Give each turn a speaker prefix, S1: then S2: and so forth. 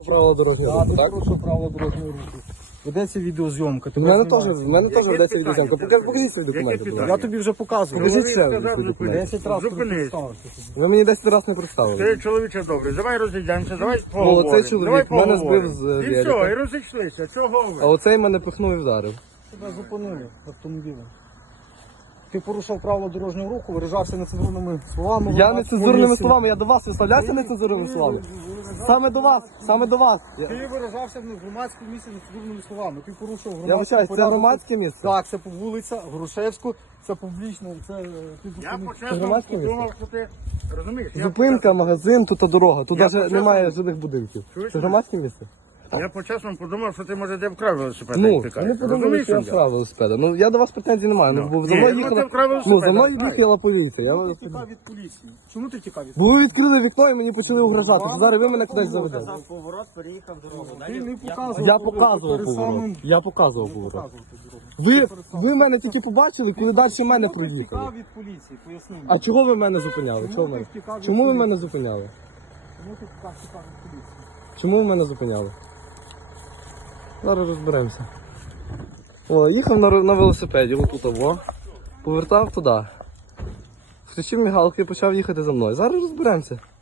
S1: Правила дорожнього
S2: Так,
S1: руху,
S2: ти
S1: так?
S2: порушив правила дорожнього руху. Ведеться відеозйомка.
S1: В
S2: тебе
S1: мене
S2: знімають.
S1: теж ведеться відеозйомка. Покажіть свої документи, будь
S2: Я
S1: ласка.
S2: тобі вже показував.
S1: Покажіть
S3: Чоловік
S1: ще
S3: сказав,
S1: свої документи.
S2: 10 разів
S3: Зупинись.
S2: представився.
S1: Ви мені 10 разів не представили.
S3: Ти чоловіче добрий, давай розійдемося, давай
S1: Ну,
S3: поговоримо.
S1: оцей чоловік
S3: давай
S1: мене
S3: поговоримо.
S1: збив з
S3: І
S1: велика.
S3: все, і розійшлися. Чого
S1: А
S3: ви?
S1: оцей мене пихнув і вдарив.
S2: Тебе зупинили автомобілем. Ти порушив правила дорожнього руху, виражався нецензурними словами.
S1: Я нецензурними словами, я до вас виставлявся нецензурними словами. Саме до вас, саме до вас.
S2: Ти виражався в громадському місці нецензурними словами. Ти порушив
S1: Я
S2: громадський
S1: вибачаюсь, це
S2: порядок.
S1: громадське місце?
S2: Так, це по вулиця Грушевську, це публічно, це ти
S3: Я
S2: зупинив.
S3: почесно
S1: громадське
S3: подумав, що ти розумієш. я
S1: Зупинка, магазин, тут дорога. Тут
S3: Я
S1: навіть
S3: почесно-
S1: немає жилих будинків.
S3: Чуєш
S1: Це
S3: мене?
S1: громадське місце?
S3: Я по-чесному подумав, що ти може де вкрав велосипед.
S1: Ну,
S3: як ти кажеш.
S1: вони подумали,
S3: Розумієш,
S1: що я
S3: що
S1: вкрав велосипеда. Ну, я до вас претензій не маю. Ну, бо за
S3: Ні,
S1: мною
S3: ну,
S1: їхала,
S3: це вкрав
S1: ну,
S3: велосипед,
S1: за мною
S3: знаю.
S1: їхала поліція. Я...
S2: Ти тікав від поліції. Чому ти тікав від
S1: Бо ви відкрили вікно і мені почали угрожати. Зараз ви мене кудись заведете.
S4: Поворот, переїхав дорогу.
S2: Ти не показував.
S1: Я показував
S2: перед
S1: поворот.
S2: самим-
S1: Я показував поворот.
S2: показував ту дорогу.
S1: Ви мене тільки побачили, коли далі мене
S2: Чому ти
S1: проїхали.
S2: втікав від поліції? Поясни мені.
S1: А чого ви мене зупиняли?
S2: Чому
S1: Чого
S2: ти
S1: мене?
S2: втікав від
S1: Чому ви
S2: поліції?
S1: мене зупиняли?
S2: Чому ти втікав від поліції?
S1: Чому ви мене зупиняли? Зараз розберемося. О, їхав на велосипеді, отут во. Повертав туди. Включив мігалки і почав їхати за мною. Зараз розберемося.